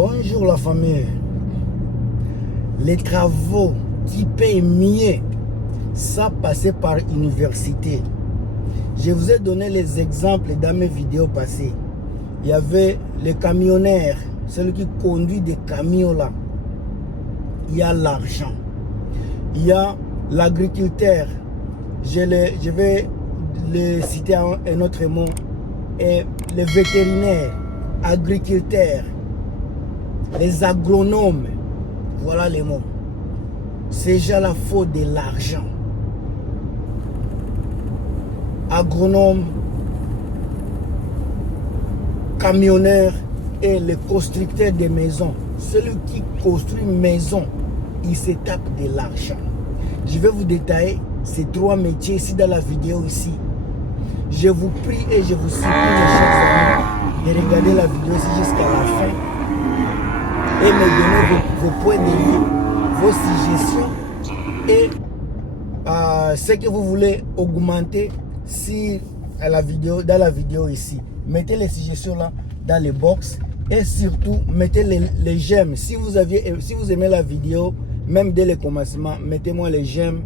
Bonjour la famille. Les travaux qui payent mieux, ça passait par université. Je vous ai donné les exemples dans mes vidéos passées. Il y avait les camionneurs, celui qui conduit des camions là. Il y a l'argent. Il y a l'agriculteur. Je vais le citer en un autre mot. Et les vétérinaires, agriculteurs, les agronomes. Voilà les mots. C'est déjà la faute de l'argent. Agronomes, camionneurs et les constructeurs de maisons. Celui qui construit une maison, il se tape de l'argent. Je vais vous détailler ces trois métiers ici dans la vidéo ici. Je vous prie et je vous supplie, mes chers amis, de regarder la vidéo ici jusqu'à la fin et me donner vos points de vue, vos suggestions et ce que vous voulez augmenter si dans la vidéo ici. Mettez les suggestions là dans les box et surtout mettez les j'aime. Si vous aimez la vidéo, même dès le commencement, mettez-moi les j'aime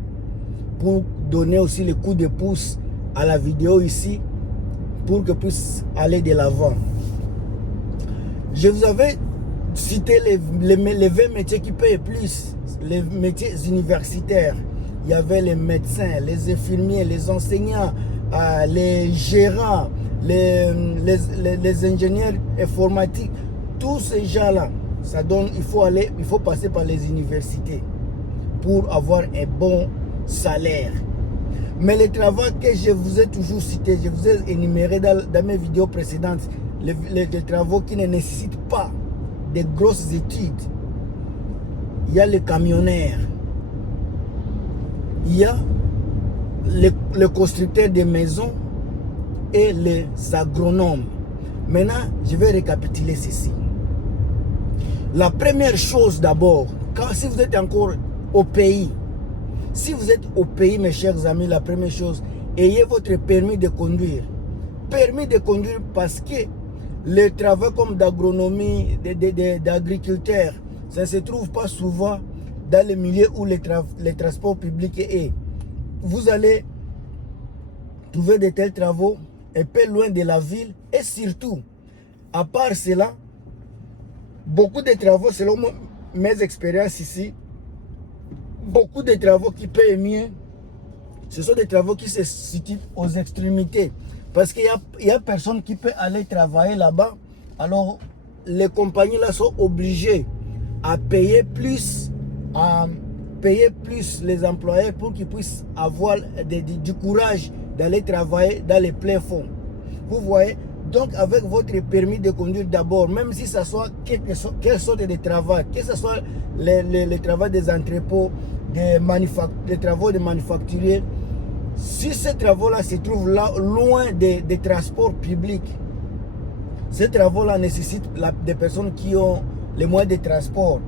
pour donner aussi le coup de pouce à la vidéo ici pour que puisse aller de l'avant. Je vous avais cité les 20 métiers qui payent plus, les métiers universitaires. Il y avait les médecins, les infirmiers, les enseignants, les gérants, les ingénieurs informatiques. Tous ces gens-là, ça donne, il faut passer par les universités pour avoir un bon salaire. Mais les travaux que je vous ai toujours cités, je vous ai énuméré dans mes vidéos précédentes, les travaux qui ne nécessitent pas de grosses études. Il y a les camionneurs, il y a les constructeurs de maisons et les agronomes. Maintenant, je vais récapituler ceci. La première chose d'abord, si vous êtes encore au pays, si vous êtes au pays, mes chers amis, la première chose, ayez votre permis de conduire. Permis de conduire parce que les travaux comme d'agronomie, d'agriculteurs, ça ne se trouve pas souvent dans les milieux où les transports publics est. Vous allez trouver de tels travaux un peu loin de la ville et surtout, à part cela, beaucoup de travaux, selon mes expériences ici, beaucoup de travaux qui payent mieux, ce sont des travaux qui se situent aux extrémités. Parce qu'il y a personne qui peut aller travailler là-bas. Alors, les compagnies là sont obligées à payer plus les employés pour qu'ils puissent avoir du courage d'aller travailler dans les pleins fonds. Vous voyez? Donc, avec votre permis de conduire d'abord, même si ça soit quelle sorte de travail, que ce soit le travail des entrepôts, des travaux de manufacturiers, si ces travaux-là se trouvent là, loin des transports publics, ces travaux-là nécessitent des personnes qui ont les moyens de transport.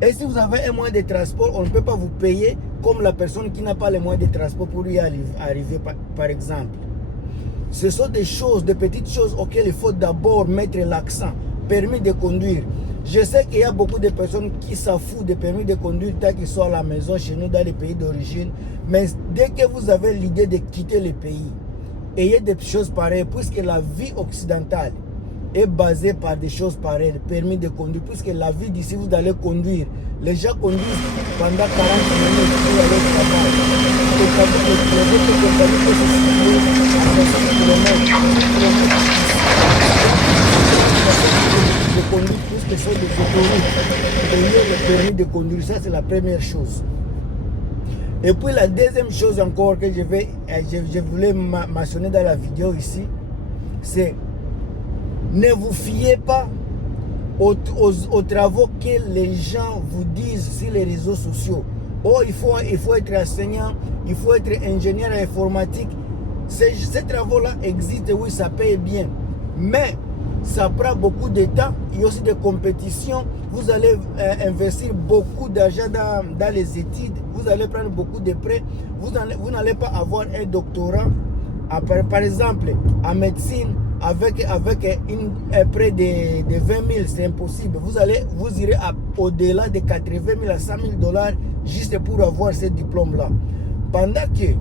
Et si vous avez un moyen de transport, on ne peut pas vous payer comme la personne qui n'a pas les moyens de transport pour y arriver, par exemple. Ce sont des choses, des petites choses auxquelles il faut d'abord mettre l'accent. Permis de conduire. Je sais qu'il y a beaucoup de personnes qui s'en foutent des permis de conduire tant qu'ils sont à la maison chez nous dans les pays d'origine. Mais dès que vous avez l'idée de quitter le pays, ayez des choses pareilles, puisque la vie occidentale est basée par des choses pareilles, le permis de conduire, puisque la vie d'ici, vous allez conduire. Les gens conduisent pendant 40 minutes pour aller au travail. Les compagnies peuvent se situer à 60 km. De conduire plus que sur des autoroutes. Ayez le permis de conduire, ça c'est la première chose. Et puis la deuxième chose encore que je voulais mentionner dans la vidéo ici, c'est ne vous fiez pas aux travaux que les gens vous disent sur les réseaux sociaux. Oh, il faut être enseignant, il faut être ingénieur informatique. Ces travaux-là existent, oui, ça paye bien. Mais ça prend beaucoup de temps. Il y a aussi des compétitions. Vous allez investir beaucoup d'argent dans les études. Vous allez prendre beaucoup de prêts. Vous n'allez pas avoir un doctorat. Par exemple, en médecine, un prêt de 20 000, c'est impossible. Vous irez au-delà de 80 000 à 100 000 dollars juste pour avoir ce diplôme-là. Pendant qu'il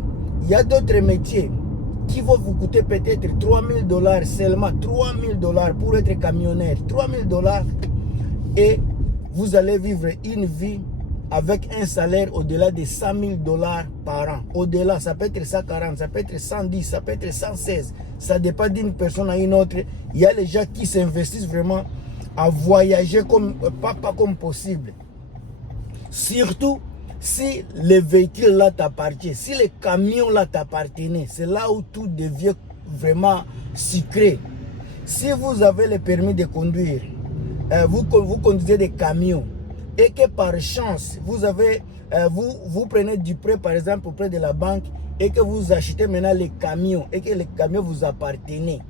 y a d'autres métiers qui vont vous coûter peut-être 3 000 dollars seulement, 3 000 dollars pour être camionneur, 3 000 dollars, et vous allez vivre une vie avec un salaire au-delà de 100 000 dollars par an. Au-delà, ça peut être 140, ça peut être 110, ça peut être 116. Ça dépend d'une personne à une autre. Il y a les gens qui s'investissent vraiment à voyager pas comme possible. Surtout si les véhicules là t'appartiennent, si les camions là t'appartenaient, c'est là où tout devient vraiment sucré. Si vous avez le permis de conduire, vous conduisez des camions, et que par chance, vous prenez du prêt, par exemple, auprès de la banque, et que vous achetez maintenant les camions, et que les camions vous appartiennent,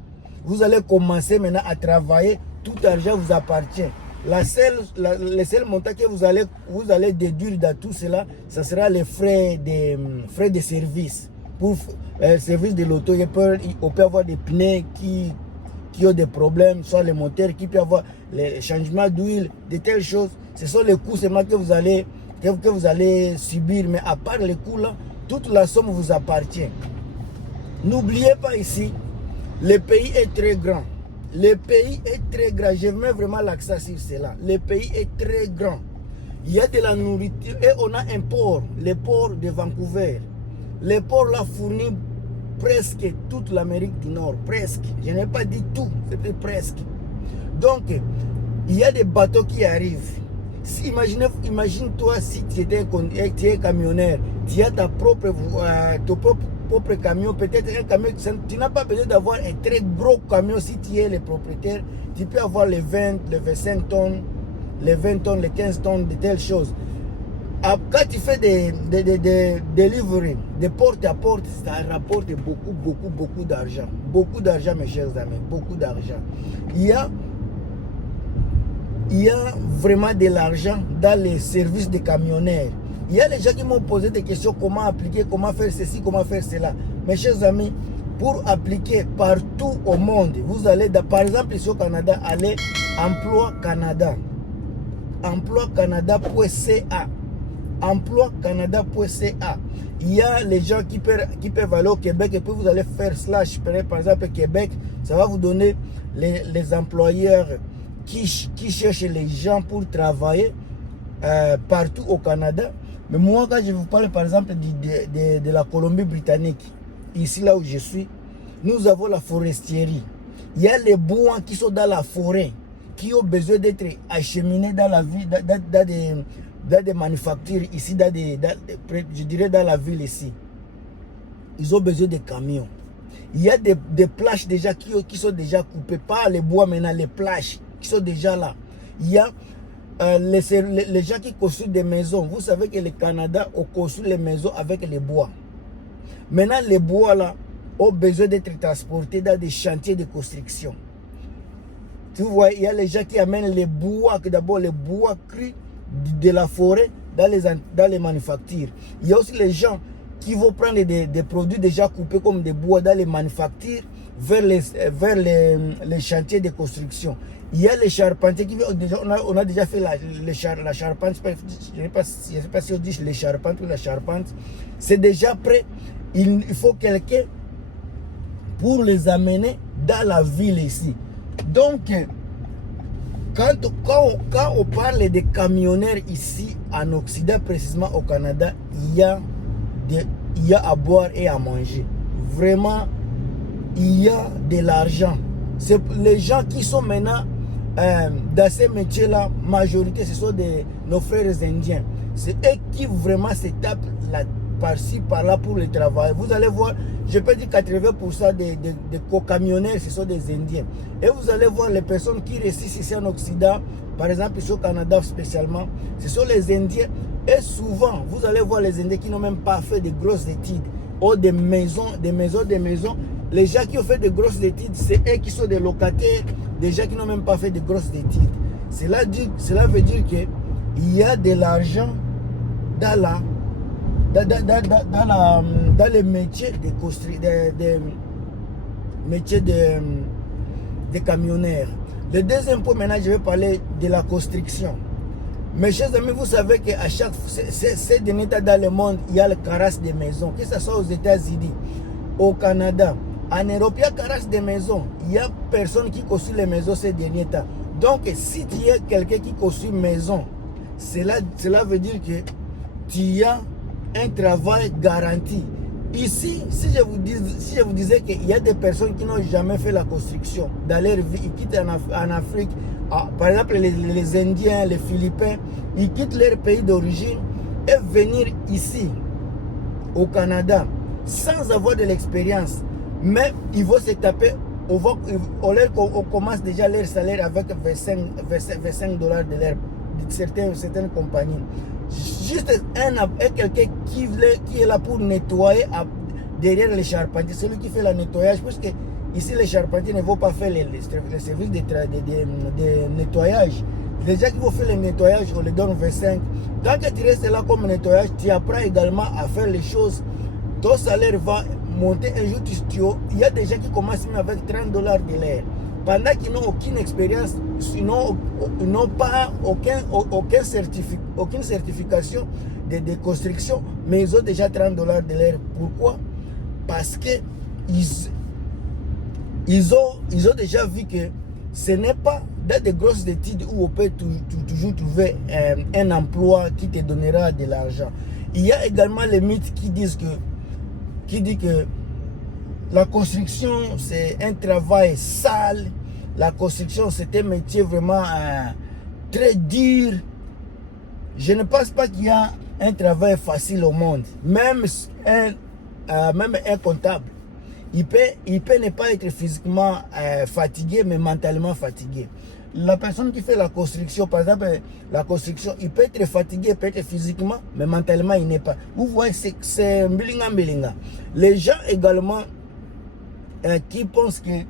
vous allez commencer maintenant à travailler, tout argent vous appartient. Le seul montant que vous allez déduire dans tout cela, ce sera les frais de service. Pour service de l'auto, on peut avoir des pneus qui ont des problèmes, soit les moteurs, qui peut avoir les changements d'huile, de telles choses. Ce sont les coûts seulement que vous allez subir. Mais à part les coûts là, toute la somme vous appartient. N'oubliez pas ici, le pays est très grand. Le pays est très grand. Je mets vraiment l'accent sur cela. Le pays est très grand. Il y a de la nourriture et on a un port, le port de Vancouver. Le port là fournit presque toute l'Amérique du Nord. Presque. Je n'ai pas dit tout, c'était presque. Donc, il y a des bateaux qui arrivent. Imagine-toi si tu es camionneur, tu as ton propre camion, peut-être un camion, tu n'as pas besoin d'avoir un très gros camion si tu es le propriétaire. Tu peux avoir les 20, les 25 tonnes, les 20 tonnes, les 15 tonnes, de telles choses. Quand tu fais des delivery, de porte à porte, ça rapporte beaucoup d'argent. Beaucoup d'argent, mes chers amis, beaucoup d'argent. Il y a vraiment de l'argent dans les services de camionneurs. Il y a les gens qui m'ont posé des questions, comment appliquer, comment faire ceci, comment faire cela. Mes chers amis, pour appliquer partout au monde, vous allez, par exemple ici au Canada, allez Emploi Canada. Emploicanada.ca. Emploicanada.ca. Il y a les gens qui peuvent aller au Québec et puis vous allez faire / par exemple Québec, ça va vous donner les employeurs qui cherchent les gens pour travailler partout au Canada. Mais moi, quand je vous parle par exemple de la Colombie-Britannique, ici là où je suis, nous avons la foresterie. Il y a les bois qui sont dans la forêt, qui ont besoin d'être acheminés dans la ville, dans des manufactures ici, je dirais dans la ville ici. Ils ont besoin de camions. Il y a des plages déjà qui sont déjà coupées, pas les bois maintenant, les plages qui sont déjà là. Il y a les gens qui construisent des maisons. Vous savez que le Canada a construit les maisons avec les bois. Maintenant, les bois là ont besoin d'être transportés dans des chantiers de construction. Tu vois, il y a les gens qui amènent les bois, d'abord les bois crus de la forêt dans les manufactures. Il y a aussi les gens qui vont prendre des produits déjà coupés comme des bois dans les manufactures vers les chantiers de construction. Il y a les charpentiers qui on a déjà fait la charpente. Je ne sais pas si on dit les charpentes ou la charpente. C'est déjà prêt. Il faut quelqu'un pour les amener dans la ville ici. Donc, quand on parle de camionneurs ici en Occident, précisément au Canada, il y a à boire et à manger. Vraiment, il y a de l'argent. C'est les gens qui sont maintenant dans ces métiers-là, majorité, ce sont nos frères indiens. C'est eux qui vraiment se tapent par-ci, par-là pour le travail. Vous allez voir, je peux dire 80% des camionneurs, ce sont des Indiens. Et vous allez voir les personnes qui réussissent ici en Occident, par exemple ici au Canada spécialement, ce sont les Indiens. Et souvent, vous allez voir les Indiens qui n'ont même pas fait de grosses études, ou des maisons. Les gens qui ont fait de grosses études, c'est eux qui sont des locataires, des gens qui n'ont même pas fait de grosses études. Cela veut dire qu'il y a de l'argent dans les métiers de des camionneurs. Le deuxième point, maintenant, je vais parler de la construction. Mes chers amis, vous savez qu'à chaque c'est dernier temps dans le monde, il y a le carrosse des maisons, que ce soit aux États-Unis, au Canada, en Europe, il y a carrosse des maisons. Il y a personne qui construit les maisons ces derniers temps. Donc, si tu es quelqu'un qui construit une maison, cela veut dire que tu as un travail garanti. Ici, si je vous disais qu'il y a des personnes qui n'ont jamais fait la construction dans leur vie, ils quittent en Afrique, par exemple les Indiens, les Philippins, ils quittent leur pays d'origine et venir ici, au Canada, sans avoir de l'expérience. Mais ils vont se taper, on commence déjà leur salaire avec 25 dollars de certaines compagnies. Juste quelqu'un qui est là pour nettoyer derrière les charpentiers, celui qui fait le nettoyage, puisque ici les charpentiers ne vont pas faire les services de nettoyage. Les gens qui vont faire le nettoyage, on les donne 25. Tant que tu restes là comme nettoyage, tu apprends également à faire les choses. Ton salaire va monter un jour. Il y a des gens qui commencent même avec 30 dollars de l'heure. Pendant qu'ils n'ont aucune expérience, ils n'ont pas aucune certification de construction, mais ils ont déjà 30 dollars de l'heure. Pourquoi? Parce que ils ont déjà vu que ce n'est pas dans des grosses études où on peut toujours trouver un emploi qui te donnera de l'argent. Il y a également les mythes qui disent que la construction, c'est un travail sale. La construction, c'est un métier vraiment très dur. Je ne pense pas qu'il y a un travail facile au monde. Même un comptable, il peut ne pas être physiquement fatigué, mais mentalement fatigué. La personne qui fait la construction, par exemple, la construction, il peut être fatigué, peut être physiquement, mais mentalement, il n'est pas. Vous voyez, c'est mbilinga. Les gens également qui pensent que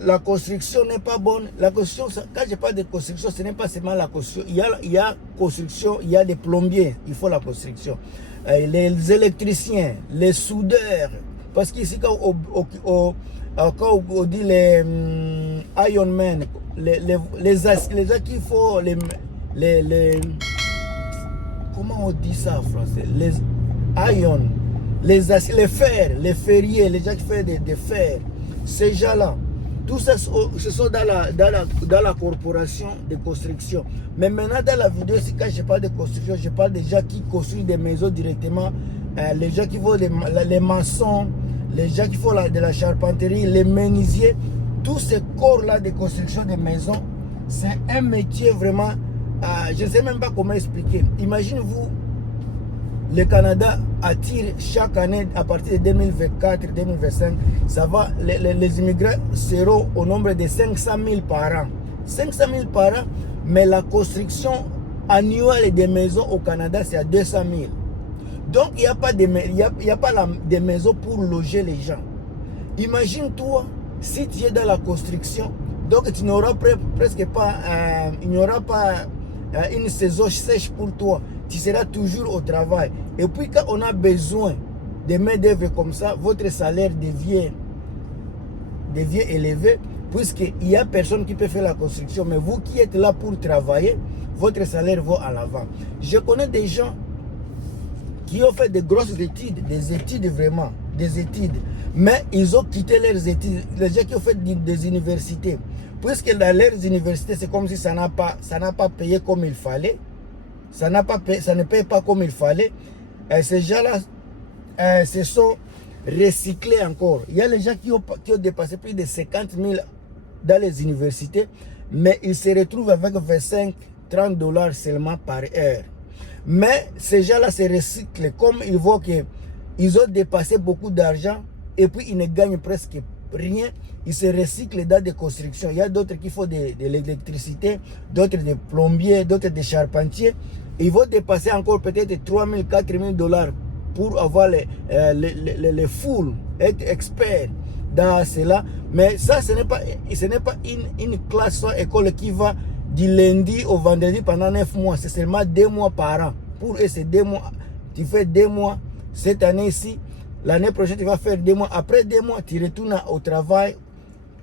la construction n'est pas bonne. La construction, quand je parle de construction, ce n'est pas seulement la construction. Il y a construction, il y a des plombiers, il faut la construction. Les électriciens, les soudeurs. Parce qu'ici, quand on dit les Ironman, les gens qui font comment on dit ça en français? Les iron, les fers, les ferriers, les gens qui font des fers. Ces gens-là, tout ça, ce sont dans la corporation de construction. Mais maintenant, dans la vidéo, quand je parle de construction, je parle des gens qui construisent des maisons directement, les gens qui font les maçons, les gens qui font de la charpenterie, les menuisiers. Tous ces corps-là de construction de maisons, c'est un métier vraiment, je ne sais même pas comment expliquer. Imaginez-vous, le Canada attire chaque année, à partir de 2024-2025, ça va, les immigrants seront au nombre de 500 000 par an. 500 000 par an, mais la construction annuelle des maisons au Canada, c'est à 200 000. Donc, il n'y a pas de maisons pour loger les gens. Imagine-toi, si tu es dans la construction, donc tu n'auras presque pas, il n'y aura pas une saison sèche pour toi. Tu seras toujours au travail. Et puis quand on a besoin de main-d'œuvre comme ça, votre salaire devient élevé, puisqu'il n'y a personne qui peut faire la construction. Mais vous qui êtes là pour travailler, votre salaire va à l'avant. Je connais des gens qui ont fait de grosses études, des études vraiment, des études. Mais ils ont quitté leurs études, les gens qui ont fait des universités. Puisque dans leurs universités, c'est comme si ça n'a pas payé comme il fallait. Ça ne paye pas comme il fallait. Ces gens-là se sont recyclés encore. Il y a les gens qui ont dépassé plus de 50 000 dans les universités, mais ils se retrouvent avec 25-30 dollars seulement par heure. Mais ces gens-là se recyclent comme ils voient qu'ils ont dépassé beaucoup d'argent et puis ils ne gagnent presque rien. Ils se recyclent dans des constructions. Il y a d'autres qui font de l'électricité, d'autres des plombiers, d'autres des charpentiers. Ils vont dépasser encore peut-être 3 000, 4 000 dollars pour avoir les foules, être expert dans cela. Mais ça, ce n'est pas une classe ou école qui va du lundi au vendredi pendant 9 mois. C'est seulement 2 mois par an. Pour eux, c'est 2 mois. Tu fais 2 mois cette année-ci. L'année prochaine, tu vas faire 2 mois. Après 2 mois, tu retournes au travail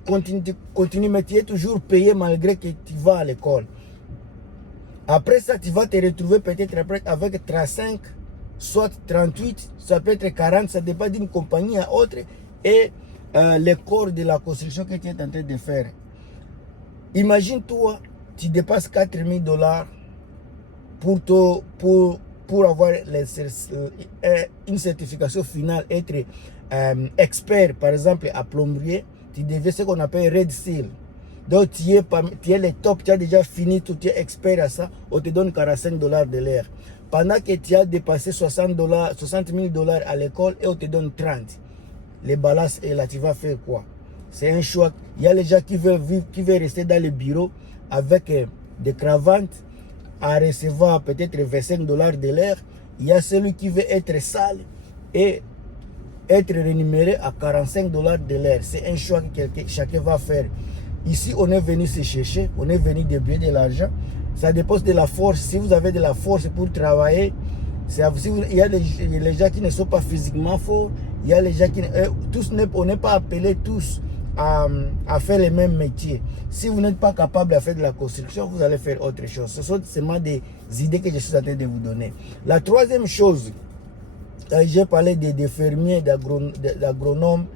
continues, mais tu es toujours payé malgré que tu vas à l'école. Après ça, tu vas te retrouver peut-être avec 35, soit 38, ça peut être 40, ça dépend d'une compagnie à autre et le corps de la construction que tu es en train de faire. Imagine-toi, tu dépasses 4 000 $ pour avoir une certification finale, être expert, par exemple, à plombier. Tu deviens ce qu'on appelle Red Seal. Donc, tu es le top, tu as déjà fini, tu es expert à ça, on te donne 45 $ de l'heure. Pendant que tu as dépassé 60 000 $ à l'école et on te donne 30. Les balances, et là, tu vas faire quoi? C'est un choix. Il y a les gens qui veulent vivre, qui veulent rester dans le bureau avec des cravates à recevoir peut-être 25 $ de l'heure. Il y a celui qui veut être sale et être rémunéré à 45 $ de l'heure. C'est un choix que chacun va faire. Ici, on est venu se chercher, on est venu débrouiller de l'argent. Ça dépend de la force. Si vous avez de la force pour travailler, il y a les gens qui ne sont pas physiquement forts, il y a les gens qui... on n'est pas appelés tous à faire les mêmes métiers. Si vous n'êtes pas capable de faire de la construction, vous allez faire autre chose. Ce sont seulement des idées que je suis en train de vous donner. La troisième chose, j'ai parlé des fermiers, d'agronomes.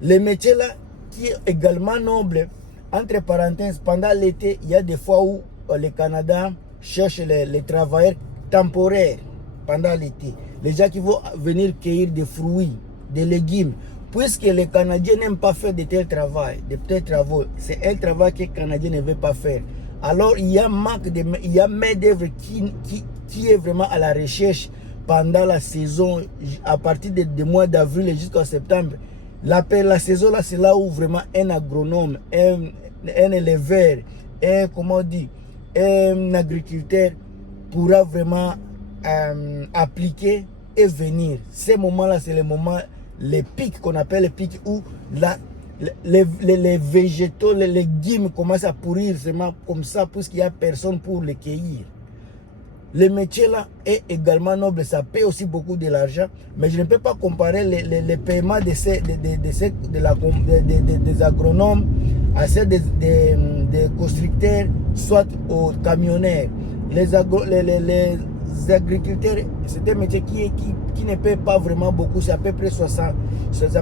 Les métiers là, qui est également noble, entre parenthèses, pendant l'été, il y a des fois où le Canada cherche les travailleurs temporaires pendant l'été. Les gens qui vont venir cueillir des fruits, des légumes. Puisque les Canadiens n'aiment pas faire de tels travaux, c'est un travail que les Canadiens ne veulent pas faire. Alors il y a main-d'œuvre qui est vraiment à la recherche pendant la saison, à partir du mois d'avril jusqu'en septembre. La saison là, c'est là où vraiment un agronome, un éleveur, un agriculteur pourra vraiment appliquer et venir. Ces moments-là, c'est les moments, les pics qu'on appelle les pics où les végétaux, les légumes commencent à pourrir vraiment comme ça, puisqu'il n'y a personne pour les cueillir. Le métier là est également noble, ça paie aussi beaucoup de l'argent, mais je ne peux pas comparer les paiements des agronomes à ceux des constructeurs, soit aux camionneurs. Les agriculteurs, c'est un métier qui ne paie pas vraiment beaucoup, c'est à peu près 60 000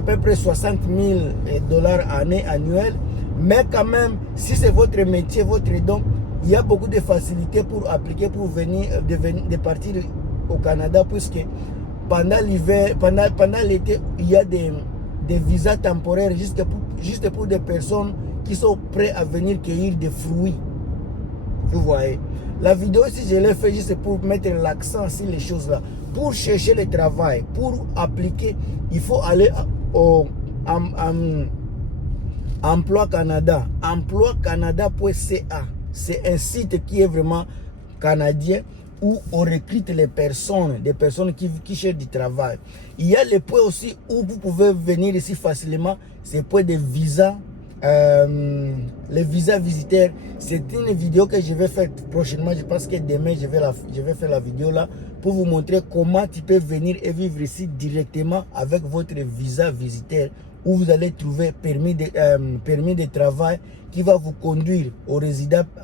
$ année annuelle, mais quand même, si c'est votre métier, votre don, il y a beaucoup de facilités pour appliquer, pour de partir au Canada, puisque pendant l'hiver, pendant l'été, il y a des visas temporaires juste pour des personnes qui sont prêtes à venir cueillir des fruits. Vous voyez. La vidéo, si je l'ai fait juste pour mettre l'accent sur les choses là. Pour chercher le travail, pour appliquer, il faut aller au Emploi Canada. Emploicanada.ca. C'est un site qui est vraiment canadien où on recrute des personnes qui cherchent du travail. Il y a les points aussi où vous pouvez venir ici facilement, c'est point de visa, les visas visiteurs. C'est une vidéo que je vais faire prochainement. Je pense que demain je vais faire la vidéo là pour vous montrer comment tu peux venir et vivre ici directement avec votre visa visiteur, où vous allez trouver permis de travail qui va vous conduire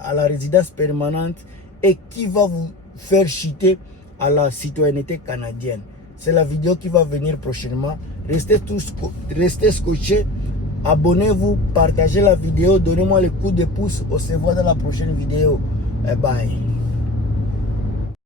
à la résidence permanente et qui va vous faire chuter à la citoyenneté canadienne. C'est la vidéo qui va venir prochainement. Restez scotchés, abonnez-vous, partagez la vidéo, donnez-moi le coup de pouce. On se voit dans la prochaine vidéo. Bye.